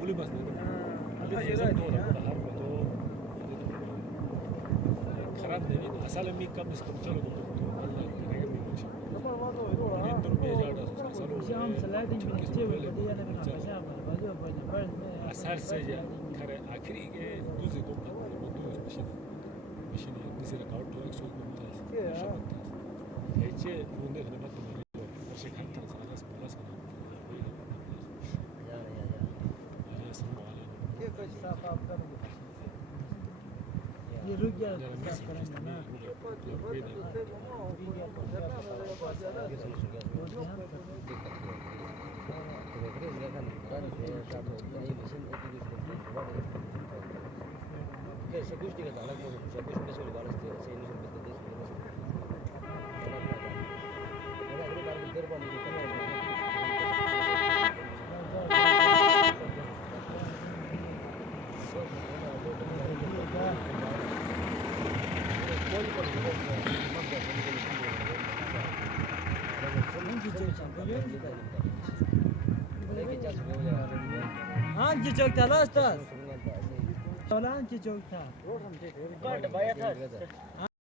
물이 맞네. 아, 예전 또 하고 खराब नहीं है असल में कम इसको चलो तो अल्लाह करेगा भी कुछ इंदर में जाड़ा असल शाम स्लाइडिंग में अच्छे हुए बढ़िया लगे ना पैसा बाजू पर असल से या करे आखिरी के दूसरे को मशीन किसी रिकॉर्ड तो एक सौ ऐसे बूंदे खने मत तो वर्षे खाते हैं सारा स्पॉन्स करना ये संभाले ये कुछ साफ आप करोगे ये रुक गया साफ करेंगे ना se kusti ka alak mo sa kusti ka sa balas sa inyo sa business wala ito para dito pa dito हाँ जी चौक था लास्ट था चौक था Kau ada bayar tak?